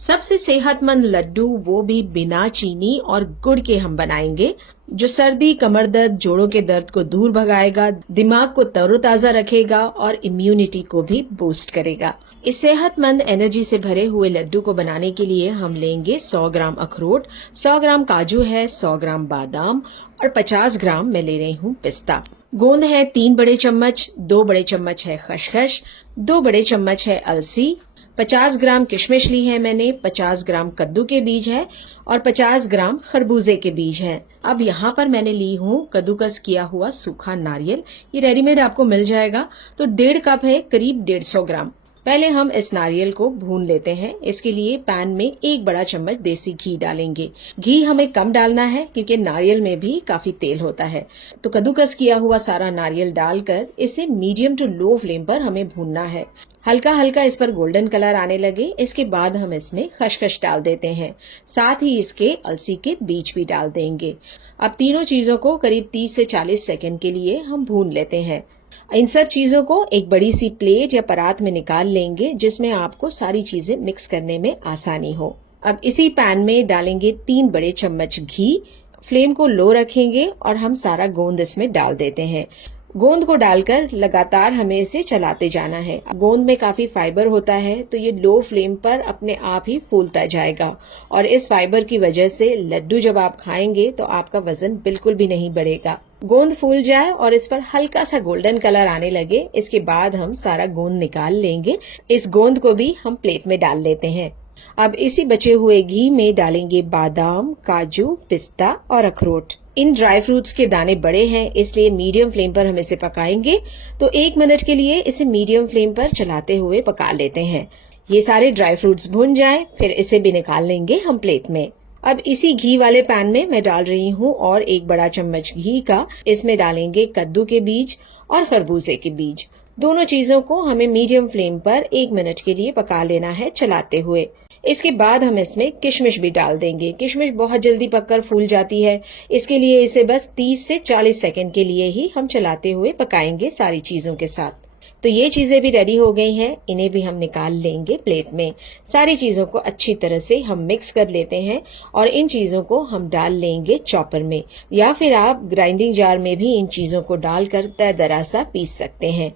सबसे सेहतमंद लड्डू वो भी बिना चीनी और गुड़ के हम बनाएंगे, जो सर्दी, कमर दर्द, जोड़ों के दर्द को दूर भगाएगा, दिमाग को तरोताजा रखेगा और इम्यूनिटी को भी बूस्ट करेगा। इस सेहतमंद एनर्जी से भरे हुए लड्डू को बनाने के लिए हम लेंगे 100 ग्राम अखरोट, 100 ग्राम काजू है, 100 ग्राम बादाम और 50 ग्राम मैं ले रही हूँ पिस्ता। गोंद है 3 बड़े चम्मच, 2 बड़े चम्मच है खसखस, 2 बड़े चम्मच है अलसी, 50 ग्राम किशमिश ली है मैंने, 50 ग्राम कद्दू के बीज है और 50 ग्राम खरबूजे के बीज हैं। अब यहाँ पर मैंने ली हूँ कद्दूकस किया हुआ सूखा नारियल, ये रेडीमेड आपको मिल जाएगा। तो 1.5 कप है, करीब 150 ग्राम। पहले हम इस नारियल को भून लेते हैं। इसके लिए पैन में 1 बड़ा चम्मच देसी घी डालेंगे। घी हमें कम डालना है क्योंकि नारियल में भी काफी तेल होता है। तो कद्दूकस किया हुआ सारा नारियल डालकर इसे मीडियम टू लो फ्लेम पर हमें भूनना है। हल्का हल्का इस पर गोल्डन कलर आने लगे, इसके बाद हम इसमें खसखस डाल देते हैं, साथ ही इसके अलसी के बीज भी डाल देंगे। अब तीनों चीजों को करीब 30 से 40 सेकंड के लिए हम भून लेते हैं। इन सब चीजों को एक बड़ी सी प्लेट या परात में निकाल लेंगे, जिसमें आपको सारी चीजें मिक्स करने में आसानी हो। अब इसी पैन में डालेंगे 3 बड़े चम्मच घी। फ्लेम को लो रखेंगे और हम सारा गोंद इसमें डाल देते हैं। गोंद को डालकर लगातार हमें इसे चलाते जाना है। गोंद में काफी फाइबर होता है, तो ये लो फ्लेम पर अपने आप ही फूलता जाएगा और इस फाइबर की वजह से लड्डू जब आप खाएंगे तो आपका वजन बिल्कुल भी नहीं बढ़ेगा। गोंद फूल जाए और इस पर हल्का सा गोल्डन कलर आने लगे, इसके बाद हम सारा गोंद निकाल लेंगे। इस गोंद को भी हम प्लेट में डाल लेते हैं। अब इसी बचे हुए घी में डालेंगे बादाम, काजू, पिस्ता और अखरोट। इन ड्राई फ्रूट्स के दाने बड़े हैं, इसलिए मीडियम फ्लेम पर हम इसे पकाएंगे। तो 1 मिनट के लिए इसे मीडियम फ्लेम पर चलाते हुए पका लेते हैं। ये सारे ड्राई फ्रूट्स भुन जाएं, फिर इसे भी निकाल लेंगे हम प्लेट में। अब इसी घी वाले पैन में मैं डाल रही हूँ और 1 बड़ा चम्मच घी का। इसमें डालेंगे कद्दू के बीज और खरबूजे के बीज। दोनों चीजों को हमें मीडियम फ्लेम पर 1 मिनट के लिए पका लेना है चलाते हुए। इसके बाद हम इसमें किशमिश भी डाल देंगे। किशमिश बहुत जल्दी पककर फूल जाती है, इसके लिए इसे बस 30 से 40 सेकंड के लिए ही हम चलाते हुए पकाएंगे सारी चीजों के साथ। तो ये चीजें भी रेडी हो गई हैं, इन्हें भी हम निकाल लेंगे प्लेट में। सारी चीजों को अच्छी तरह से हम मिक्स कर लेते हैं और इन चीजों को हम डाल लेंगे चॉपर में, या फिर आप ग्राइंडिंग जार में भी इन चीजों को डालकर दरदरा सा पीस सकते हैं।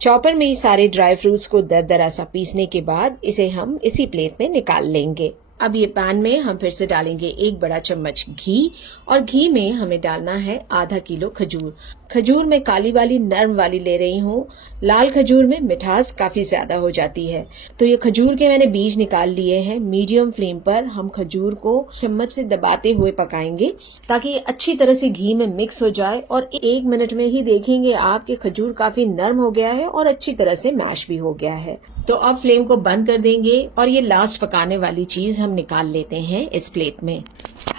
चॉपर में ही सारे ड्राई फ्रूट्स को दरदरा सा पीसने के बाद इसे हम इसी प्लेट में निकाल लेंगे। अब ये पैन में हम फिर से डालेंगे 1 बड़ा चम्मच घी और घी में हमें डालना है आधा किलो खजूर। खजूर मैं काली वाली नर्म वाली ले रही हूँ। लाल खजूर में मिठास काफी ज्यादा हो जाती है, तो ये खजूर के मैंने बीज निकाल लिए हैं। मीडियम फ्लेम पर हम खजूर को चम्मच से दबाते हुए पकाएंगे ताकि ये अच्छी तरह से घी में मिक्स हो जाए और 1 मिनट में ही देखेंगे आपके खजूर काफी नर्म हो गया है और अच्छी तरह से मैश भी हो गया है। तो अब फ्लेम को बंद कर देंगे और ये लास्ट पकाने वाली चीज हम निकाल लेते हैं इस प्लेट में।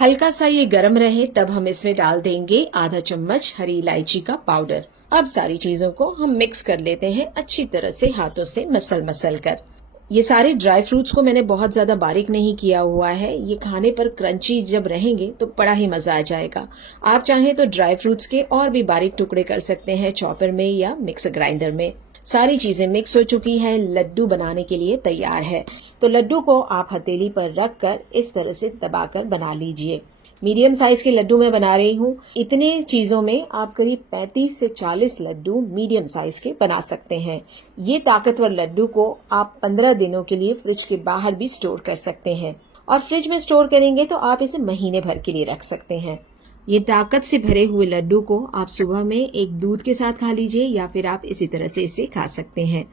हल्का सा ये गर्म रहे तब हम इसमें डाल देंगे आधा चम्मच हरी इलायची का पाउडर। अब सारी चीजों को हम मिक्स कर लेते हैं अच्छी तरह से हाथों से मसल कर। ये सारे ड्राई फ्रूट्स को मैंने बहुत ज्यादा बारीक नहीं किया हुआ है, ये खाने पर क्रंची जब रहेंगे तो बड़ा ही मजा आ जाएगा। आप चाहें तो ड्राई फ्रूट्स के और भी बारीक टुकड़े कर सकते हैं चॉपर में या मिक्सर ग्राइंडर में। सारी चीजें मिक्स हो चुकी हैं, लड्डू बनाने के लिए तैयार है। तो लड्डू को आप हथेली पर रखकर इस तरह से दबाकर बना लीजिए। मीडियम साइज के लड्डू मैं बना रही हूँ। इतने चीजों में आप करीब 35 से 40 लड्डू मीडियम साइज के बना सकते हैं। ये ताकतवर लड्डू को आप 15 दिनों के लिए फ्रिज के बाहर भी स्टोर कर सकते हैं और फ्रिज में स्टोर करेंगे तो आप इसे महीने भर के लिए रख सकते हैं। ये ताकत से भरे हुए लड्डू को आप सुबह में एक दूध के साथ खा लीजिए या फिर आप इसी तरह से इसे खा सकते हैं।